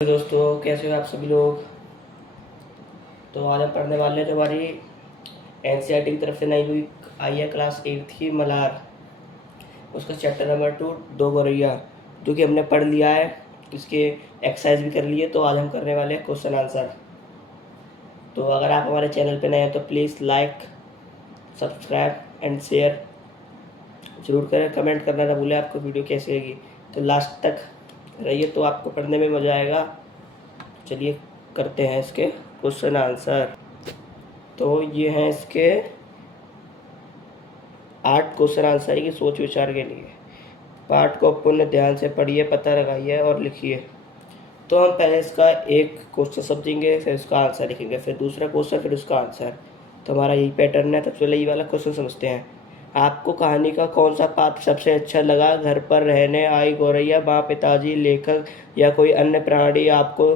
दोस्तों, कैसे हो आप सभी लोग। तो आज हम पढ़ने वाले हैं जो हमारी एनसीईआरटी की तरफ से नई बुक आई है क्लास 8 की मलार, उसका चैप्टर नंबर 2 दो गौरैया, जो कि हमने पढ़ लिया है। इसके एक्सरसाइज भी कर लिए। तो आज हम करने वाले हैं क्वेश्चन आंसर। तो अगर आप हमारे चैनल पर नए हैं तो please like, subscribe and share ज़रूर करें। कमेंट करना ना भूलें आपको वीडियो कैसी लगी। तो लास्ट तक रहिए तो आपको पढ़ने में मज़ा आएगा। चलिए करते हैं इसके क्वेश्चन आंसर। तो ये हैं इसके 8 क्वेश्चन आंसर की सोच विचार के लिए। पाठ को पुनः ध्यान से पढ़िए, पता लगाइए और लिखिए। तो हम पहले इसका एक क्वेश्चन समझेंगे, फिर उसका आंसर लिखेंगे, फिर दूसरा क्वेश्चन, फिर उसका आंसर। तो हमारा यही पैटर्न है। तो चलिए ये वाला क्वेश्चन समझते हैं। आपको कहानी का कौन सा पात्र सबसे अच्छा लगा? घर पर रहने आई गौरैया, माँ, पिताजी, लेखक या कोई अन्य प्राणी? आपको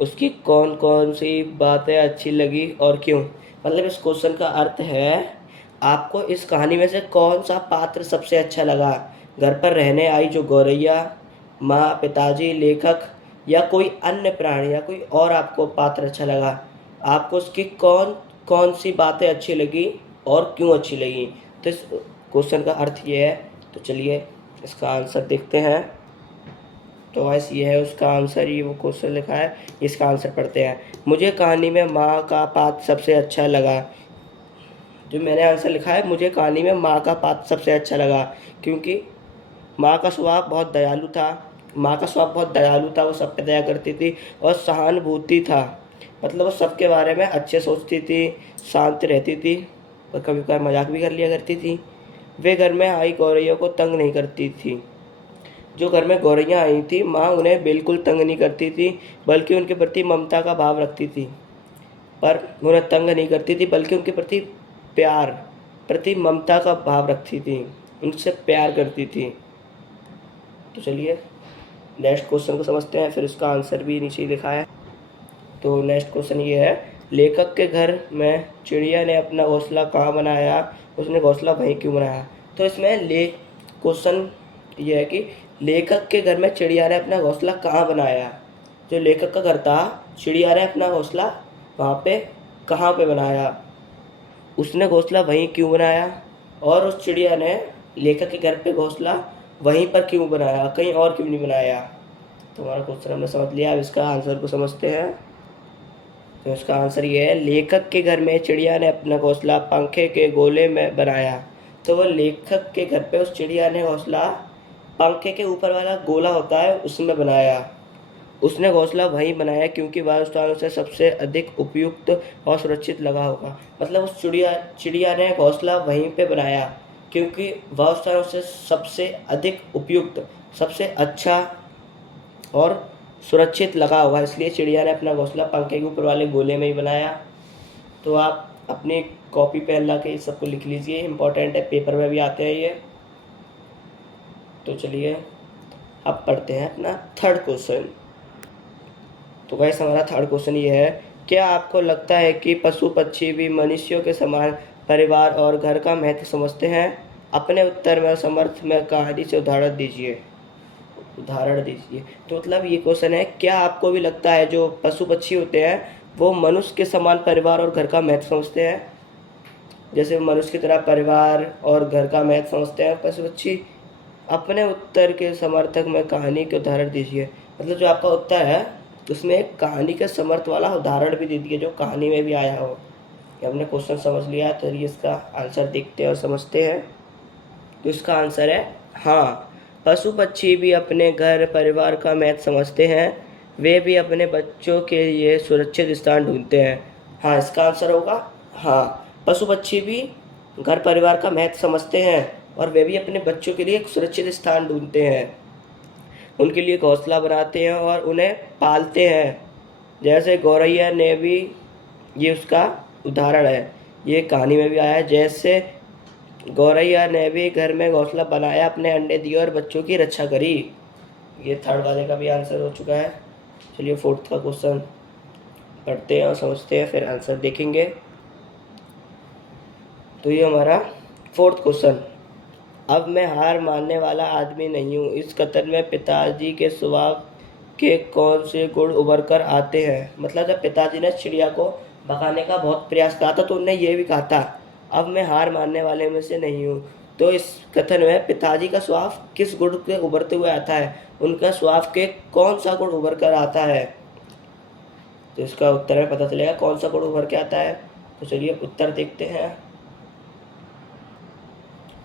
उसकी कौन कौन सी बातें अच्छी लगी और क्यों? मतलब इस क्वेश्चन का अर्थ है, आपको इस कहानी में से कौन सा पात्र सबसे अच्छा लगा? घर पर रहने आई जो गौरैया, माँ, पिताजी, लेखक या कोई अन्य प्राणी या कोई और आपको पात्र अच्छा लगा? आपको उसकी कौन कौन सी बातें अच्छी लगी और क्यों अच्छी लगी? तो इस क्वेश्चन का अर्थ ये है। तो चलिए इसका आंसर देखते हैं। तो गाइस ये है उसका आंसर, ये वो क्वेश्चन लिखा है, इसका आंसर पढ़ते हैं। मुझे कहानी में माँ का पात्र सबसे अच्छा लगा। जो मैंने आंसर लिखा है, मुझे कहानी में माँ का पात्र सबसे अच्छा लगा क्योंकि माँ का स्वभाव बहुत दयालु था। माँ का स्वभाव बहुत दयालु था, वो सब पे दया करती थी और सहानुभूति था। मतलब वो सबके बारे में अच्छे सोचती थी, शांत रहती थी और कभी कभार मजाक भी कर लिया करती थी। वे घर में आई गौरैया को तंग नहीं करती थी। जो घर में गौरैया आई थी, माँ उन्हें बिल्कुल तंग नहीं करती थी, बल्कि उनके प्रति ममता का भाव रखती थी। पर उन्हें तंग नहीं करती थी, बल्कि उनके प्रति प्यार, प्रति ममता का भाव रखती थी, उनसे प्यार करती थी। तो चलिए नेक्स्ट क्वेश्चन को समझते हैं, फिर उसका आंसर भी नीचे लिखा है। तो नेक्स्ट क्वेश्चन ये है, लेखक के घर में चिड़िया ने अपना घोंसला कहाँ बनाया? उसने घोंसला वहीं क्यों बनाया? तो इसमें क्वेश्चन ये है कि लेखक के घर में चिड़िया ने अपना घोंसला कहाँ बनाया? जो लेखक का घर था, चिड़िया ने अपना घोंसला वहाँ पे कहाँ पे बनाया? उसने घोंसला वहीं क्यों बनाया? और उस चिड़िया ने लेखक के घर पे घोंसला वहीं पर क्यों बनाया, कहीं और क्यों नहीं बनाया? तो हमारा क्वेश्चन हमने समझ लिया। अब इसका आंसर को समझते हैं। तो इसका आंसर ये है, लेखक के घर में चिड़िया ने अपना घोंसला पंखे के गोले में बनाया। तो वो लेखक के घर पे उस चिड़िया ने घोंसला पंखे के ऊपर वाला गोला होता है उसमें बनाया। उसने घोंसला वहीं बनाया क्योंकि वह उस स्थान से सबसे अधिक उपयुक्त और सुरक्षित लगा होगा। मतलब उस चिड़िया ने घोंसला वहीं पे बनाया क्योंकि वह उस स्थान से सबसे अधिक उपयुक्त, सबसे अच्छा और सुरक्षित लगा होगा, इसलिए चिड़िया ने अपना घोंसला पंखे के ऊपर वाले गोले में ही बनाया। तो आप अपनी कॉपी पेन ला के इस सबको लिख लीजिए, इंपॉर्टेंट है, पेपर में भी आते हैं ये। तो चलिए अब पढ़ते हैं अपना थर्ड क्वेश्चन। तो गाइस हमारा थर्ड क्वेश्चन ये है, क्या आपको लगता है कि पशु पक्षी भी मनुष्यों के समान परिवार और घर का महत्व समझते हैं? अपने उत्तर में समर्थ में कहानी से उदाहरण दीजिए। तो मतलब ये क्वेश्चन है, क्या आपको भी लगता है जो पशु पक्षी होते हैं वो मनुष्य के समान परिवार और घर का महत्व समझते हैं? जैसे मनुष्य की तरह परिवार और घर का महत्व समझते हैं पशु पक्षी। अपने उत्तर के समर्थक में कहानी के उदाहरण दीजिए। मतलब जो आपका उत्तर है उसमें एक कहानी के समर्थ वाला उदाहरण भी दे दिए जो कहानी में भी आया हो। ये हमने क्वेश्चन समझ लिया। तो ये इसका आंसर देखते हैं और समझते हैं। तो इसका आंसर है हाँ, पशु पक्षी भी अपने घर परिवार का महत्व समझते हैं। वे भी अपने बच्चों के लिए सुरक्षित स्थान ढूंढते हैं। हाँ, इसका आंसर होगा हाँ, पशु पक्षी भी घर परिवार का महत्व समझते हैं और वे भी अपने बच्चों के लिए एक सुरक्षित स्थान ढूंढते हैं, उनके लिए घोंसला बनाते हैं और उन्हें पालते हैं। जैसे गौरैया ने भी, ये उसका उदाहरण है, ये कहानी में भी आया है। जैसे गौरैया ने भी घर में घोंसला बनाया, अपने अंडे दिए और बच्चों की रक्षा करी। ये थर्ड वाले का भी आंसर हो चुका है। चलिए फोर्थ का क्वेश्चन पढ़ते हैं और समझते हैं, फिर आंसर देखेंगे। तो ये हमारा फोर्थ क्वेश्चन, अब मैं हार मानने वाला आदमी नहीं हूँ। इस कथन में पिताजी के स्वभाव के कौन से गुण उभर कर आते हैं। मतलब जब पिताजी ने चिड़िया को भगाने का बहुत प्रयास करा था तो उन्होंने ये भी कहा था, अब मैं हार मानने वाले में से नहीं हूँ। तो इस कथन में पिताजी का स्वभाव किस गुण के उभरते हुए आता है, उनका स्वभाव के कौन सा गुण उभर कर आता है। तो इसका उत्तर में पता चलेगा कौन सा गुण उभर के आता है। तो चलिए उत्तर देखते हैं।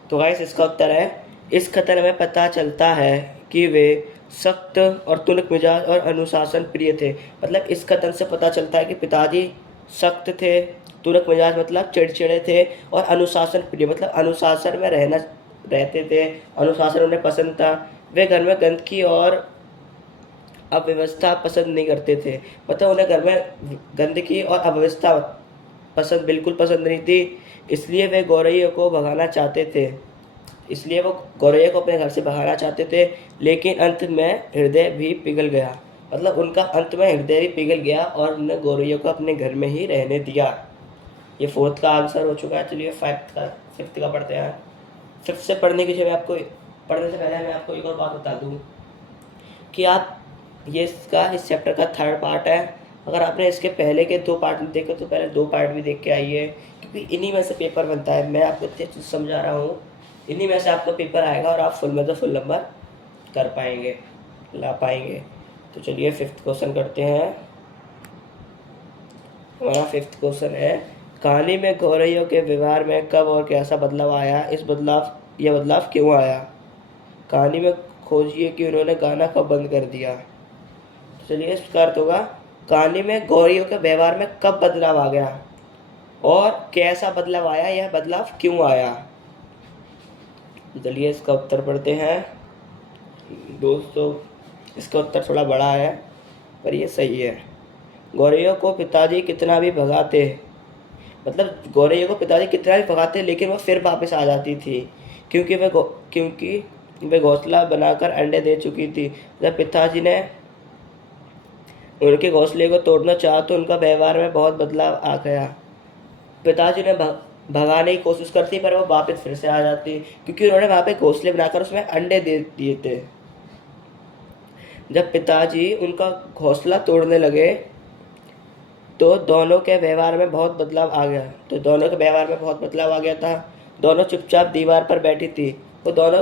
तो गाइस इसका उत्तर है, इस कथन में पता चलता है कि वे सख्त और तुनक मिजाज और अनुशासन प्रिय थे। मतलब इस कथन से पता चलता है कि पिताजी सख्त थे, तुनक मिजाज मतलब चिड़चिड़े थे, और अनुशासन प्रिय मतलब अनुशासन में रहते थे, अनुशासन उन्हें पसंद था। वे घर में गंदगी और अव्यवस्था पसंद नहीं करते थे। मतलब उन्हें घर में गंदगी और अव्यवस्था बिल्कुल पसंद नहीं थी। इसलिए वे गौरैया को भगाना चाहते थे, इसलिए वो गौरैया को अपने घर से भगाना चाहते थे। लेकिन अंत में हृदय भी पिघल गया। मतलब उनका अंत में हृदय भी पिघल गया और उन्होंने गौरैया को अपने घर में ही रहने दिया। ये फोर्थ का आंसर हो चुका है। चलिए फिफ्थ का पढ़ते हैं। फिफ्थ से पढ़ने से पहले मैं आपको एक और बात बता दूँ कि आप ये इस चैप्टर का थर्ड पार्ट है। अगर आपने इसके पहले के 2 पार्ट नहीं देखे तो पहले 2 पार्ट भी देख के आइए, क्योंकि इन्हीं में से पेपर बनता है। मैं आपको अच्छी चीज़ समझा रहा हूँ, इन्हीं में से आपका पेपर आएगा और आप फुल नंबर कर पाएंगे, ला पाएंगे। तो चलिए फिफ्थ क्वेश्चन करते हैं। हमारा फिफ्थ क्वेश्चन है, कहानी में गौरैया के व्यवहार में कब और कैसा बदलाव आया, यह बदलाव क्यों आया। कहानी में खोजिए कि उन्होंने गाना कब बंद कर दिया। तो चलिए इसका अर्थ होगा, कहानी में गौरैया के व्यवहार में कब बदलाव आ गया और कैसा बदलाव आया, यह बदलाव क्यों आया। चलिए इसका उत्तर पढ़ते हैं। दोस्तों इसका उत्तर थोड़ा बड़ा है पर ये सही है। गौरैया को पिताजी कितना भी भगाते, मतलब गौरैया को पिताजी कितना भी भगाते लेकिन वो फिर वापस आ जाती थी, क्योंकि वे घोंसला बनाकर अंडे दे चुकी थी। जब पिताजी ने उनके घोंसले को तोड़ना चाहा तो उनका व्यवहार में बहुत बदलाव आ गया। पिताजी ने भगाने की कोशिश करती पर वो वापस फिर से आ जाती, क्योंकि उन्होंने वहाँ पे घोंसले बनाकर उसमें अंडे दे दिए थे। जब पिताजी उनका घोंसला तोड़ने लगे तो दोनों के व्यवहार में बहुत बदलाव आ गया था। दोनों चुपचाप दीवार पर बैठी थी। वो दोनों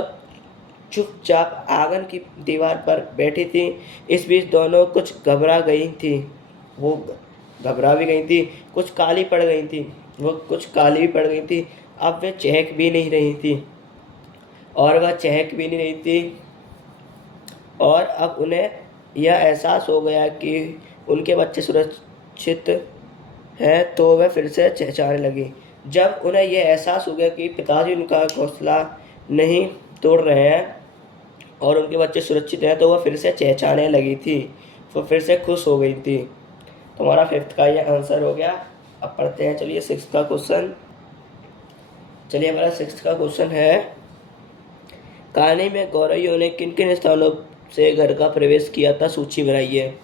चुपचाप आंगन की दीवार पर बैठी थी। इस बीच दोनों कुछ घबरा गई थी। वो घबरा भी गई थी, कुछ काली भी पड़ गई थी। अब वे चहक भी नहीं रही थी और अब उन्हें यह एहसास हो गया कि उनके बच्चे सुरक्षित हैं तो वह फिर से चहचहाने लगी। जब उन्हें यह एहसास हो गया कि पिताजी उनका घोंसला नहीं तोड़ रहे हैं और उनके बच्चे सुरक्षित हैं तो वह फिर से चहचहाने लगी थी, वो फिर से खुश हो गई थी। तो हमारा फिफ्थ का ये आंसर हो गया। अब पढ़ते हैं चलिए सिक्स्थ का क्वेश्चन। हमारा सिक्स्थ का क्वेश्चन है, कहानी में गौरैया ने किन किन स्थानों से घर का प्रवेश किया था, सूची बनाइए।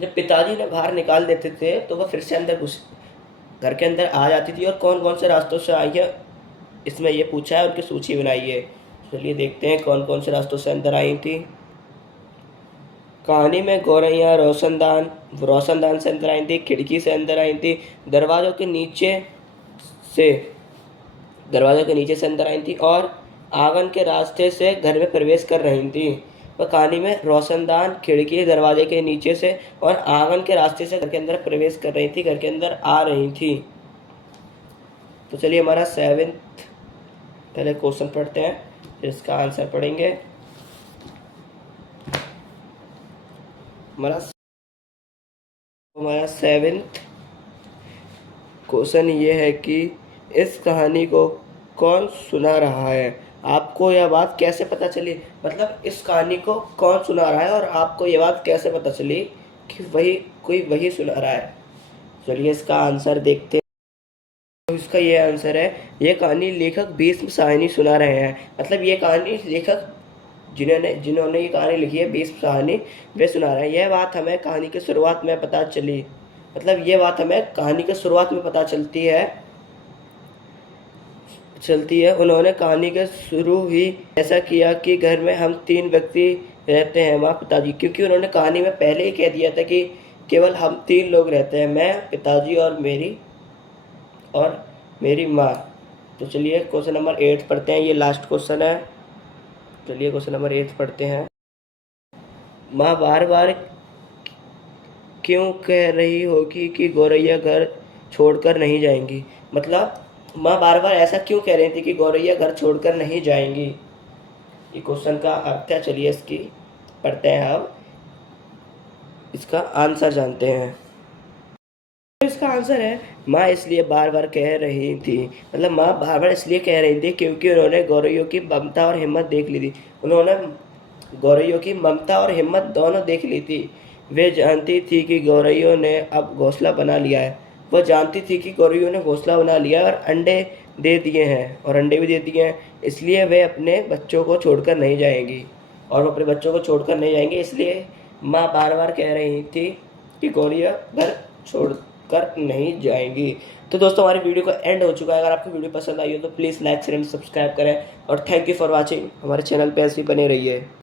जब पिताजी ने बाहर निकाल देते थे तो वह फिर से घर के अंदर आ जाती थी, और कौन कौन से रास्तों से आई है इसमें ये पूछा है, उनकी सूची बनाइए। चलिए देखते हैं कौन कौन से रास्तों से अंदर आई थी। कहानी में गौरैया रोशनदान से अंदर आई थी, खिड़की से अंदर आई थी, दरवाजों के नीचे से अंदर आई थी और आंगन के रास्ते से घर में प्रवेश कर रही थी। वह कहानी में रोशनदान, खिड़की, दरवाजे के नीचे से और आंगन के रास्ते से घर के अंदर प्रवेश कर रही थी, घर के अंदर आ रही थी। तो चलिए हमारा सेवेंथ पहले क्वेश्चन पढ़ते हैं, फिर इसका आंसर पढ़ेंगे। हमारा सेवेंथ क्वेश्चन ये है कि इस कहानी को कौन सुना रहा है, आपको यह बात कैसे पता चली। मतलब इस कहानी को कौन सुना रहा है और आपको यह बात कैसे पता चली कि वही सुना रहा है। चलिए इसका आंसर देखते हैं। तो इसका ये आंसर है, ये कहानी लेखक भीष्म साहनी सुना रहे हैं। मतलब ये कहानी लेखक जिन्होंने ये कहानी लिखी है भीष्म साहनी, वे सुना रहे हैं। यह बात हमें कहानी के शुरुआत में पता चली। मतलब ये बात हमें कहानी के शुरुआत में पता चलती है। उन्होंने कहानी के शुरू ही ऐसा किया कि घर में हम 3 व्यक्ति रहते हैं माँ पिताजी, क्योंकि उन्होंने कहानी में पहले ही कह दिया था कि केवल हम 3 लोग रहते हैं, मैं, पिताजी और मेरी माँ। तो चलिए क्वेश्चन नंबर 8 पढ़ते हैं, ये लास्ट क्वेश्चन है। चलिए क्वेश्चन नंबर 8 पढ़ते हैं। माँ बार बार क्यों कह रही होगी कि गौरैया घर छोड़कर नहीं जाएंगी? मतलब माँ बार बार ऐसा क्यों कह रही थी कि गौरैया घर छोड़कर नहीं जाएंगी? ये क्वेश्चन का अर्थ है। चलिए इसकी पढ़ते हैं, अब इसका आंसर जानते हैं। तो इसका आंसर है, माँ इसलिए बार बार कह रही थी, मतलब माँ बार बार इसलिए कह रही थी क्योंकि उन्होंने गौरैया की ममता और हिम्मत देख ली थी। उन्होंने गौरैया की ममता और हिम्मत दोनों देख ली थी। वे जानती थी कि गौरैया ने अब घोंसला बना लिया है। वह जानती थी कि गौरैया ने घोंसला बना लिया और अंडे दे दिए हैं, और अंडे भी दे दिए हैं, इसलिए वे अपने बच्चों को छोड़कर नहीं जाएंगी। और वो अपने बच्चों को छोड़कर नहीं जाएंगे, इसलिए माँ बार बार कह रही थी कि गौरैया घर छोड़कर नहीं जाएंगी। तो दोस्तों हमारी वीडियो का एंड हो चुका है। अगर आपको वीडियो पसंद आई हो तो please like share and subscribe करें, और थैंक यू फॉर वॉचिंग। हमारे चैनल पे ऐसे ही बने रहिए।